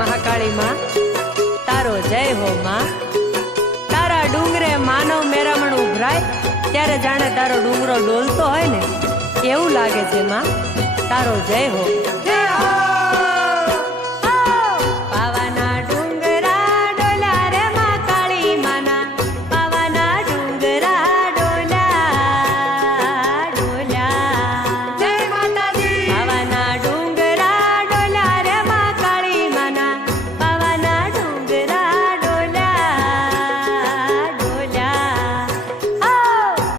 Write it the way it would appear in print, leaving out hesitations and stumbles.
મહાકાળી માં તારો જય હો માં। તારા ડુંગરે માનવ મેરામણ ઉભરાય ત્યારે જાણે તારો ડુંગરો ડોલતો હોય ને એવું લાગે છે માં, તારો જય હો।